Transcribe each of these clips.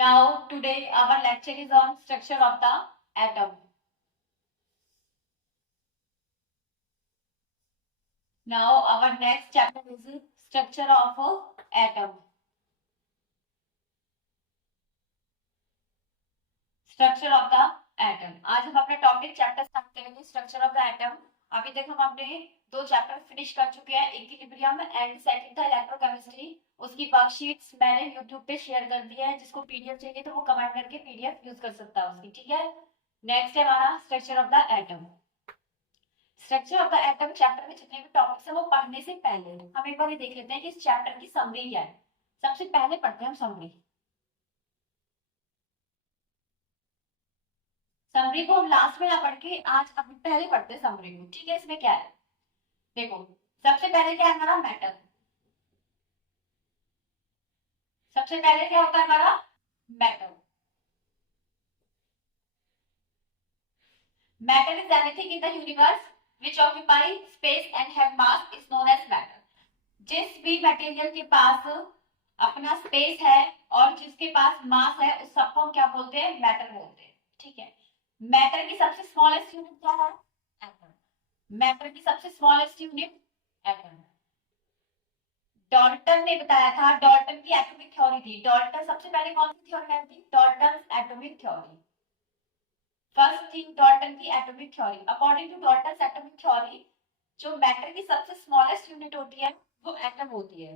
Now, today our lecture is on structure of the atom. Now, our next chapter is structure of atom. Structure of the atom. आज हम अपना topic chapter start करेंगे structure of the atom. अभी तक हम अपने दो chapter finish कर चुके हैं, इक्विलिब्रियम एंड सेकंड था इलेक्ट्रोकेमिस्ट्री। उसकी वर्कशीट्स मैंने यूट्यूब पे शेयर कर दी है, जिसको पीडीएफ चाहिए तो वो कमेंट करके पीडीएफ यूज कर सकता है उसकी, ठीक है। नेक्स्ट है हमारा structure of the atom. Structure of the atom chapter में जितने भी टॉपिक्स हैं वो पढ़ने से पहले हम एक बार ये देख लेते हैं कि इस चैप्टर की समरी क्या है। सबसे पहले पढ़ते हैं हम समरी। समरी को हम लास्ट में ना पढ़ के आज अभी पहले पढ़ते हैं समरी को, ठीक है। इसमें क्या है देखो, सबसे पहले क्या है हमारा मैटर। सबसे पहले क्या होता है हमारा matter. Matter is anything in the universe which occupy space and have mass is known as matter। जिस भी मटेरियल के पास अपना स्पेस है और जिसके पास मास है उस सबको हम क्या बोलते हैं, मैटर बोलते हैं, ठीक है। मैटर की सबसे स्मॉलेस्ट यूनिट क्या है, एटम। मैटर की सबसे स्मॉलेस्ट यूनिट एटम। डॉल्टन ने बताया था, डॉल्टन की एटॉमिक थ्योरी थी। डॉल्टन सबसे पहले कौन सी थ्योरी लाई थी, Dalton atomic theory. First thing Dalton की atomic theory. According to Dalton atomic theory जो मैटर की सबसे स्मॉलेस्ट यूनिट होती है वो एटम होती है।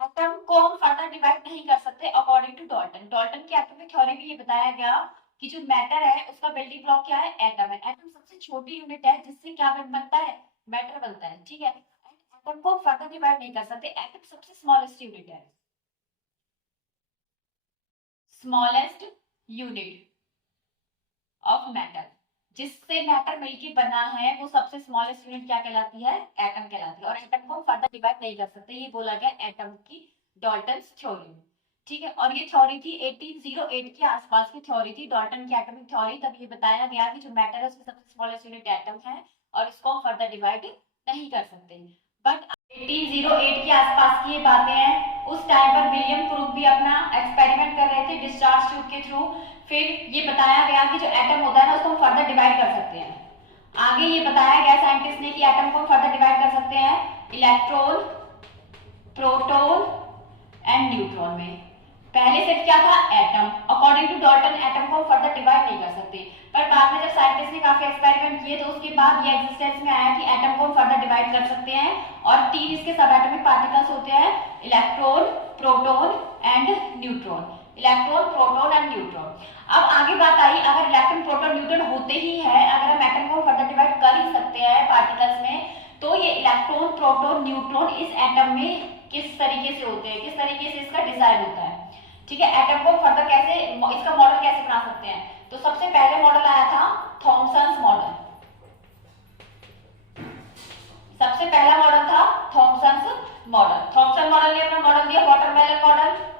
एटम को हम फर्दर डिवाइड नहीं कर सकते अकॉर्डिंग टू डॉल्टन। डॉल्टन की एटॉमिक थ्योरी में ये बताया गया कि जो मैटर है उसका बिल्डिंग ब्लॉक क्या है, एटम है। एटम सबसे छोटी यूनिट है जिससे क्या बनता है, मैटर बनता है, ठीक है। एटम को फर्दर डिवाइड नहीं कर सकते, एटम सबसे स्मॉलेस्ट यूनिट है। स्मॉलेस्ट यूनिट ऑफ मैटर, जिससे मैटर मिलके बना है वो सबसे स्मॉलेस्ट यूनिट क्या कहलाती है, एटम कहलाती है। और एटम को फर्दर डिवाइड नहीं कर सकते, ये बोला गया एटम की डॉल्टन्स थ्योरी, ठीक है। और ये थ्योरी थी 1808 के आसपास की थ्योरी थी, डॉल्टन की एटॉमिक थ्योरी। तब ये बताया गया कि जो मैटर है उसकी सबसे स्मॉलेस्ट यूनिट एटम है और इसको हम फर्दर डिवाइड नहीं कर सकते। बट 1808 के आसपास की ये बातें हैं। उस टाइम पर विलियम क्रूक भी अपना एक्सपेरिमेंट कर रहे थे डिस्चार्ज ट्यूब के थ्रू। फिर ये बताया गया कि जो एटम होता है ना उसको हम फर्दर डिवाइड कर सकते हैं। आगे ये बताया गया साइंटिस्ट ने कि एटम को हम फर्दर डिवाइड कर सकते हैं इलेक्ट्रॉन, प्रोटॉन एंड न्यूट्रॉन में। पहले सेट क्या था, atom. According to Dalton atom को हम फर्दर डिवाइड नहीं कर सकते, पर बाद में जब साइंटिस्ट ने काफी एक्सपेरिमेंट किए तो उसके बाद ये एग्जिस्टेंस में आया कि एटम को हम फर्दर डिवाइड कर सकते हैं और तीन इसके सब एटॉमिक पार्टिकल्स होते हैं, electron, proton and neutron. Electron, proton and neutron. अब आगे बात आई, अगर इलेक्ट्रॉन, प्रोटॉन, न्यूट्रॉन होते ही है, अगर हम एटम को फर्दर डिवाइड कर ही सकते हैं पार्टिकल्स में, तो ये इलेक्ट्रॉन, प्रोटॉन, न्यूट्रॉन इस एटम में किस तरीके से होते हैं, किस तरीके से इसका डिजाइन होता है, ठीक है। एटम को फर्दर कैसे, इसका मॉडल कैसे बना सकते हैं, तो सबसे पहले मॉडल आया था थॉमसन्स मॉडल। सबसे पहला मॉडल था थॉमसन्स मॉडल। थॉमसन मॉडल ने अपना मॉडल दिया watermelon model.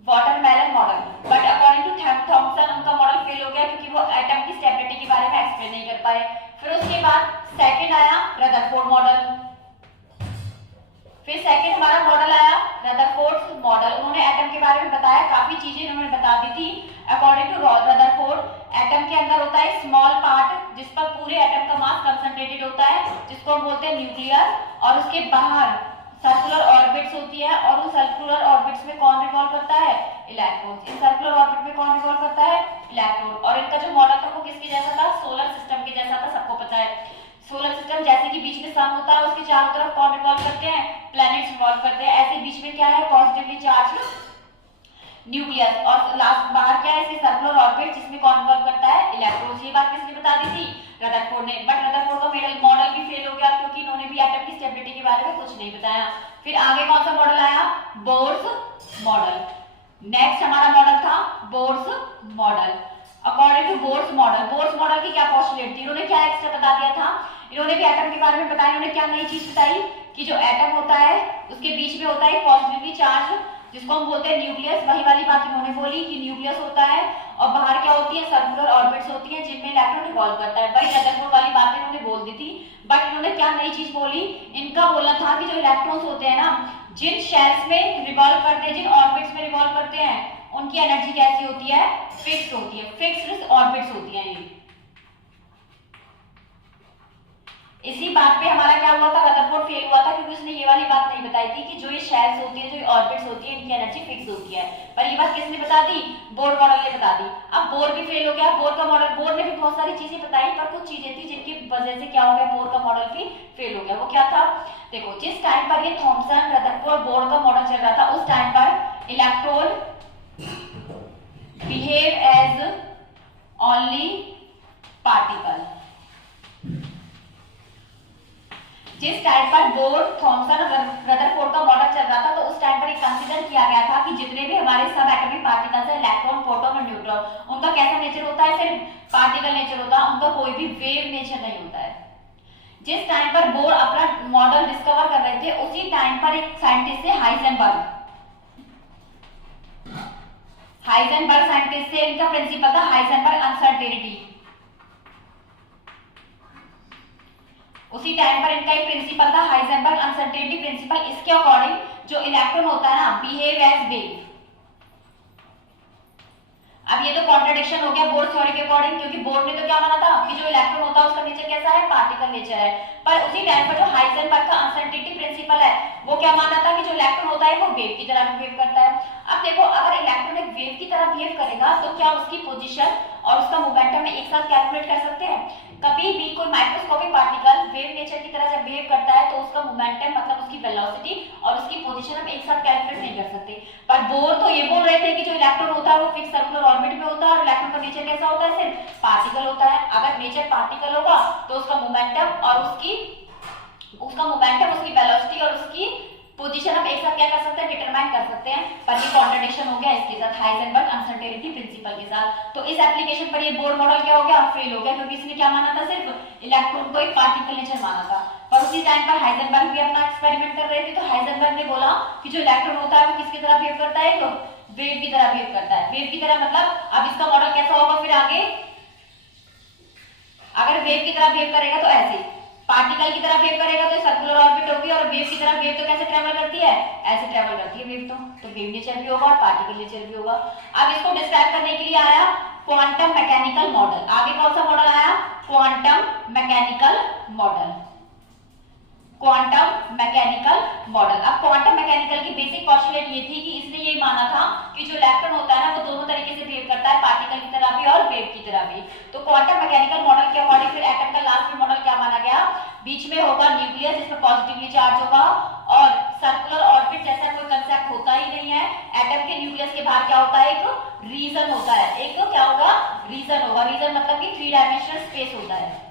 Watermelon model, but according to Thomson उनका मॉडल फेल हो गया क्योंकि वो एटम की स्टेबिलिटी के बारे में एक्सप्लेन नहीं कर पाए। फिर उसके बाद सेकंड आया रदरफोर्ड मॉडल। फिर सेकंड हमारा मॉडल आया रदरफोर्ड मॉडल। उन्होंने एटम के बारे में बताया, काफी चीजें उन्होंने बता दी थी। अकॉर्डिंग टू रदरफोर्ड एटम के अंदर होता है स्मॉल पार्ट जिस पर पूरे एटम का मास कंसंट्रेटेड होता है, जिसको हम बोलते हैं न्यूक्लियस, और उसके बाहर सर्कुलर ऑर्बिट्स होती है और उन सर्कुलर ऑर्बिट्स में कौन रिवॉल्व करता है, इलेक्ट्रॉन। इन सर्कुलर ऑर्बिट में कौन रिवॉल्व करता है, इलेक्ट्रॉन। और इनका जो मॉडल था वो किसके जैसा था, सोलर सिस्टम के जैसा था, सबको पता है। सोलर सिस्टम जैसे कि बीच में सन होता है, उसके चारों तरफ कौन रिवॉल्व करते हैं, प्लैनेट्स रिवॉल्व करते हैं। ऐसे बीच में क्या है, पॉजिटिवली चार्ज न्यूक्लियस, और लास्ट बाहर क्या है इसके सर्कुलर ऑर्बिट जिसमें कौन रिवॉल्व करता है, इलेक्ट्रॉन। ये बात किसने बता दी थी, रदरफोर्ड ने। बट रदरफोर्ड का मॉडल भी फेल हो गया क्योंकि इन्होंने भी एटम की स्टेबिलिटी के बारे में कुछ नहीं बताया। फिर आगे कौन सा मॉडल आया, बोर्स मॉडल। नेक्स्ट हमारा मॉडल था Bohr's model. According to Bohr's model की क्या पोस्टुलेट थी, इन्होंने क्या एक्स्ट्रा बता दिया था, इन्होंने भी एटम के बारे में बताया। इन्होंने क्या नई चीज बताई कि जो एटम होता है उसके बीच में होता है पॉजिटिवली चार्ज जिसको हम बोलते हैं न्यूक्लियस। वही वाली बात इन्होंने बोली कि न्यूक्लियस होता है और बाहर क्या होती है, सर्कुलर ऑर्बिट्स होती है जिनमें इलेक्ट्रॉन रिवॉल्व करता है। वही रदरफोर्ड वाली बात इन्होंने बोल दी थी, बट इन्होंने क्या नई चीज बोली, इनका बोलना था कि जो इलेक्ट्रॉन्स होते हैं ना, जिन शेल्स में रिवॉल्व करते हैं, जिन ऑर्बिट्स में रिवॉल्व करते हैं, उनकी एनर्जी कैसी होती है, फिक्स्ड होती है, फिक्स्ड ऑर्बिट्स होती है ये। इसी बात पे हमारा क्या हुआ था, रदरफोर्ड फेल हुआ था क्योंकि उसने ये वाली बात नहीं बताई थी कि जो ये शेल्स होती है, जो ये ऑर्बिट्स होती है, इनकी एनर्जी फिक्स होती है। पर ये बात किसने बता दी, बोर मॉडल ने बता दी। अब बोर भी फेल हो गया, बोर का मॉडल, बोर ने भी बहुत सारी चीजें बताई पर कुछ चीजें थी जिनकी वजह से क्या हो गया, बोर का मॉडल भी फेल हो गया। वो क्या था, देखो जिस टाइम पर ये थॉमसन, रदरफोर्ड, बोर का मॉडल चल रहा था, उस टाइम पर electron behave as only particle. जिस टाइम पर बोर, थॉमसन और रदरफोर्ड का मॉडल चल रहा था, तो उस टाइम पर कंसीडर किया गया था कि जितने भी हमारे सब एटॉमिक पार्टिकल्स हैं, इलेक्ट्रॉन, प्रोटॉन और न्यूट्रॉन, उनका कैसा नेचर होता है, सिर्फ पार्टिकल नेचर होता है, उनका कोई भी वेव नेचर नहीं होता है। जिस टाइम पर बोर अपना मॉडल डिस्कवर कर रहे थे, उसी टाइम पर एक साइंटिस्ट थे हाइजेनबर्ग। हाइजेनबर्ग साइंटिस्ट थे, इनका प्रिंसिपल था हाइजेनबर्ग अनसर्टेनिटी। उसी टाइम पर इनका एक प्रिंसिपल था हाइजेनबर्ग अनसर्टेनिटी प्रिंसिपल। इसके अकॉर्डिंग जो इलेक्ट्रॉन होता है ना, बिहेव एज वेव। अब ये तो कॉन्ट्रडिक्शन हो गया बोर थ्योरी के अकॉर्डिंग, क्योंकि बोर ने तो क्या माना था कि जो इलेक्ट्रॉन होता है उसका नेचर कैसा है, पार्टिकल नेचर है। पर उसी टाइम पर जो हाइजेनबर्ग का अनसर्टेनिटी प्रिंसिपल है, वो क्या माना था कि जो इलेक्ट्रॉन होता है वो वेव की तरह बिहेव करता है। अब देखो, अगर इलेक्ट्रॉन एक वेव की तरह बिहेव करेगा तो क्या उसकी पोजीशन और उसका मोमेंटम में एक साथ कैलकुलेट कर सकते हैं? कभी भी कोई माइक्रोस्कोपिक पार्टिकल वेव नेचर की तरह जब बिहेव करता है तो उसका मोमेंटम मतलब उसकी वेलोसिटी और उसकी पोजीशन हम एक साथ कैलकुलेट नहीं कर सकते। पर बोर तो ये बोल रहे थे कि जो इलेक्ट्रॉन होता है वो फिक्स सर्कुलर ऑर्बिट में होता है और इलेक्ट्रॉन का नेचर कैसा होता है, सिर्फ पार्टिकल होता है। अगर नेचर पार्टिकल होगा तो उसका मोमेंटम और उसकी वेलोसिटी और उसकी पोजीशन हम एक साथ क्या कर सकते हैं, डिटरमाइन कर सकते हैं। पर ये कॉन्ट्रडिक्शन हो गया इसके साथ, हाइजेनबर्ग अनसर्टेनिटी प्रिंसिपल के साथ। तो इस एप्लीकेशन पर ये बोर मॉडल क्या हो गया, फेल हो गया, क्योंकि इसने क्या माना था, सिर्फ इलेक्ट्रॉन को एक पार्टिकल नेचर माना था। पर उसी टाइम पर हाइजेनबर्ग भी अपना एक्सपेरिमेंट कर रहे थे, तो हाइजेनबर्ग ने बोला कि जो इलेक्ट्रॉन होता है वो किसकी तरह बिहेव करता है, तो वेव की तरह बिहेव करता है। वेव की तरह मतलब अब इसका मॉडल कैसा होगा फिर आगे, अगर वेव की तरह बिहेव करेगा तो ऐसे, पार्टिकल की तरह बिहेव करेगा तो सर्कुलर ऑर्बिट होगी, और वेव की तरह वेव तो कैसे ट्रेवल करती है, ऐसे ट्रेवल करती है वेव। तो वेव नेचर भी होगा और पार्टिकल नेचर भी होगा। अब इसको डिस्क्राइब करने के लिए आया क्वांटम मैकेनिकल मॉडल। आगे कौन सा मॉडल आया, quantum mechanical model. Quantum mechanical model. अब क्वांटम मैकेनिकल की बेसिक पोस्टुलेट ये थी कि इसने ये माना था कि जो इलेक्ट्रॉन होता है ना वो दोनों तरीके से बिहेव करता है, पार्टिकल की तरह भी और वेव की तरह भी। तो क्वांटम मैकेनिकल मॉडल के अकॉर्डिंग फिर एटम का लास्ट में मॉडल क्या माना गया, बीच में होगा न्यूक्लियस जिसमें पॉजिटिवली चार्ज होगा, और सर्कुलर ऑर्बिट जैसा कोई कंसेप्ट होता ही नहीं है। एटम के न्यूक्लियस के बाहर क्या होता है, एक रीजन होता है, एक क्या होगा, रीजन होगा। रीजन मतलब कि 3 डायमेंशनल स्पेस होता है।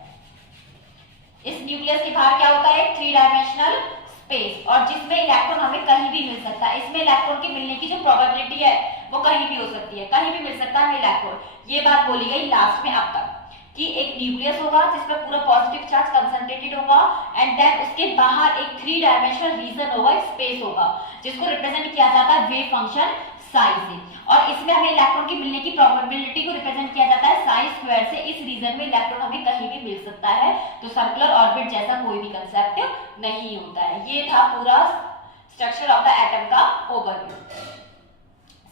इस न्यूक्लियस के बाहर क्या होता है, 3 डायमेंशनल स्पेस, और जिसमें इलेक्ट्रॉन हमें कहीं भी मिल सकता है। इसमें इलेक्ट्रॉन की मिलने की जो प्रोबेबिलिटी है वो कहीं भी हो सकती है, कहीं भी मिल सकता है इलेक्ट्रॉन। ये बात बोली गई लास्ट में अब तक कि एक न्यूक्लियस होगा जिसमें पूरा पॉजिटिव चार्ज कंसंट्रेटेड होगा, एंड देन उसके बाहर एक 3 डायमेंशनल रीजन होगा, स्पेस होगा, जिसको रिप्रेजेंट किया जाता है वेव फंक्शन साई से। और इसमें हमें इलेक्ट्रॉन की मिलने की प्रोबेबिलिटी को रिप्रेजेंट किया जाता है साई स्क्वायर से। इस रीजन में इलेक्ट्रॉन हमें कहीं भी मिल सकता है, तो सर्कुलर ऑर्बिट जैसा कोई भी कंसेप्ट नहीं होता है। ये था पूरा स्ट्रक्चर ऑफ द एटम का ओवरव्यू।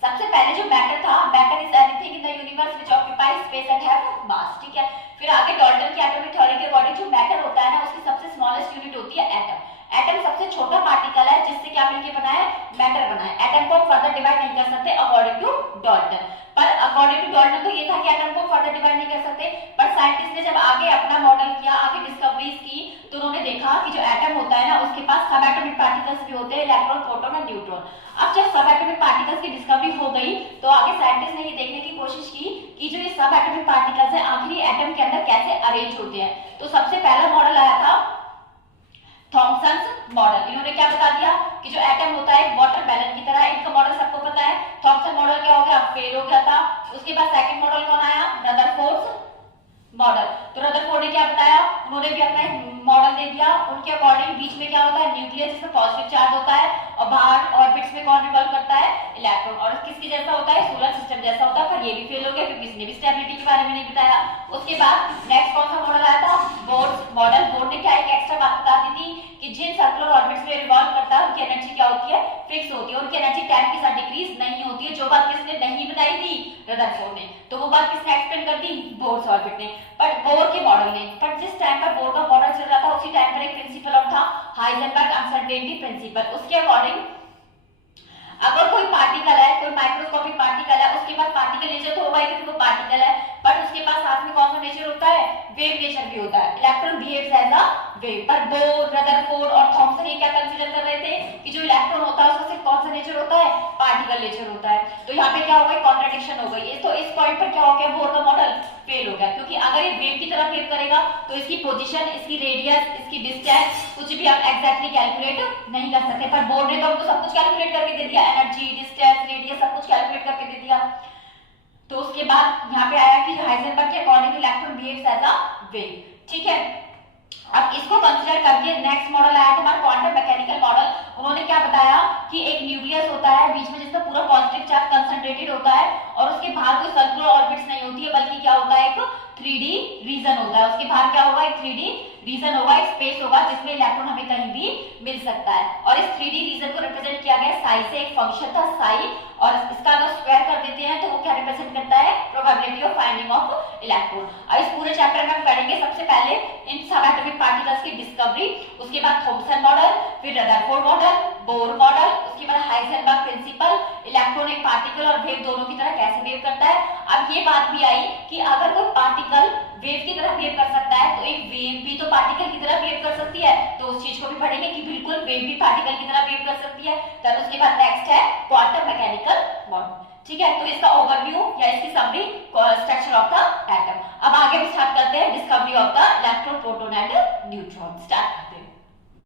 सबसे पहले जो मैटर था, matter is anything in the universe which occupies space and have मास, ठीक है। फिर आगे डाल्टन की एटॉमिक थ्योरी के अकॉर्डिंग जो मैटर होता है ना उसकी सबसे स्मॉलेस्ट यूनिट होती है एटम। एटम सबसे छोटा पार्टिकल है जिससे क्या मिलके बना है, मैटर बना है। एटम को फर्दर डिवाइड नहीं कर सकते अकॉर्डिंग टू डाल्टन, पर अकॉर्डिंग टू डाल्टन तो ये था कि एटम को फर्दर डिवाइड नहीं कर सकते। पर साइंटिस्ट ने जब आगे अपना मॉडल किया, आगे डिस्कवरीज की, तो उन्होंने देखा कि जो एटम होता है ना उसके पास सब एटॉमिक पार्टिकल्स भी होते हैं, इलेक्ट्रॉन, प्रोटॉन और न्यूट्रॉन। अब जब सब एटॉमिक पार्टिकल्स की डिस्कवरी हो गई तो आगे साइंटिस्ट ने ये देखने की कोशिश की कि जो ये सब एटॉमिक पार्टिकल्स हैं आखिरी एटम के अंदर कैसे अरेंज होते हैं। तो सबसे पहला मॉडल आया था थॉमसन्स मॉडल। इन्होंने क्या बता दिया कि जो एटम होता है वाटर बैलन की तरह, इनका मॉडल सबको पता है। थॉमसन मॉडल क्या हो गया, फेल हो गया था। उसके बाद सेकंड मॉडल कौन आया, रदरफोर्ड मॉडल। तो रदरफोर्ड ने क्या बताया, उन्होंने भी अपना मॉडल दे दिया। उनके अकॉर्डिंग बीच में क्या होता है, न्यूक्लियस जिसमें पॉजिटिव चार्ज होता है, और बाहर ऑर्बिट्स में कौन रिवॉल्व करता है, इलेक्ट्रॉन। और किसके जैसा होता है, सोलर सिस्टम जैसा होता है। पर ये भी फेल हो गया क्योंकि इसने भी स्टेबिलिटी के बारे में नहीं बताया। उसके बाद नेक्स्ट कौन सा मॉडल आया था, बोर्ड मॉडल। बोर्ड ने क्या एक एक्स्ट्रा बात बता दी थी कि जिन सर्कुलर ऑर्बिट्स में रिवॉल्व करता है उनकी एनर्जी क्या होती है, फिक्स होती है। उनकी एनर्जी टाइम के साथ डिक्रीज नहीं होती है। जो बात किसने नहीं बताई थी, रदरफोर्ड ने। तो वो बात किसने एक्सप्लेन कर दी, बोर्स ऑर्बिट ने, बट बोर के मॉडल ने। बट जिस टाइम पर बोर का मॉडल चल रहा था उसी टाइम पर एक प्रिंसिपल और था, हाइजेनबर्ग अनसर्टेनिटी प्रिंसिपल। उसके अकॉर्डिंग अगर कोई पार्टिकल है, कोई माइक्रोस्कोपिक पार्टिकल है, उसके पास पार्टिकल नेचर तो होगा ही क्योंकि वो पार्टिकल है, बट उसके पास साथ में कौन सा नेचर होता है, वेव नेचर भी होता है। Electron behaves as a wave. पर बोर, रदरफोर्ड और थॉमसन ये क्या कंसीडर कर रहे थे कि जो इलेक्ट्रॉन होता है उसका सिर्फ कौन सा नेचर होता है, पार्टिकल नेचर होता है। तो यहाँ पे क्या हो गई, कॉन्ट्रडिक्शन हो गई। तो इस पॉइंट पर क्या हो गया, बोर का मॉडल फेल हो गया, क्योंकि अगर ये वेव की तरह बिहेव करेगा तो इसकी पोजीशन, इसकी रेडियस, इसकी डिस्टेंस कुछ भी आप एग्जैक्टली कैलकुलेट नहीं कर सकते। पर बोर्ड ने तो हमको सब कुछ कैलकुलेट करके दे दिया, एनर्जी, डिस्टेंस, रेडियस सब कुछ कैलकुलेट करके दे दिया। तो उसके बाद यहाँ पे आया कि हाइजेनबर्ग के according electron behaves as a wave. ठीक है, अब इसको कंसीडर करके नेक्स्ट मॉडल आया तुम्हारा क्वांटम मैकेनिकल मॉडल। उन्होंने क्या बताया कि एक न्यूक्लियस होता है बीच में जिसका पूरा पॉजिटिव चार्ज कंसंट्रेटेड होता है, और उसके बाहर कोई सर्कुलर ऑर्बिट्स नहीं होती है, बल्कि क्या होता है, एक 3D रीजन होता है। उसके बाहर क्या होगा, एक 3D रीजन होगा, एक स्पेस होगा जिसमें इलेक्ट्रॉन हमें कहीं भी मिल सकता है। और इस 3D रीजन को रिप्रेजेंट किया गया साई से, एक फंक्शन था साई, और इसका अगर स्क्वायर कर देते हैं तो वो क्या रिप्रेजेंट करता है, probability of finding of electron. और इस पूरे चैप्टर में हम पढ़ेंगे सबसे पहले इन सब एटॉमिक पार्टिकल्स की डिस्कवरी, उसके बाद थॉमसन मॉडल, फिर रदरफोर्ड मॉडल, बोर मॉडल, उसके बाद हाइजेनबर्ग प्रिंसिपल, इलेक्ट्रॉन एक पार्टिकल और वेव दोनों की तरह कैसे बिहेव करता है। अब ये बात भी आई कि अगर कोई पार्टिकल वेव की तरह बिहेव कर सकता है तो एक वेव भी तो पार्टिकल की तरह बिहेव कर सकती है। तो उस चीज को भी पढ़ेंगे कि बिल्कुल वेव भी पार्टिकल की तरह बिहेव कर सकती है। तब उसके बाद नेक्स्ट है क्वांटम मैकेनिकल मॉडल। ठीक है, तो इसका ओवरव्यू या इसकी summary, structure of the atom. अब आगे हम स्टार्ट करते हैं discovery of the electron, proton and neutron. Start.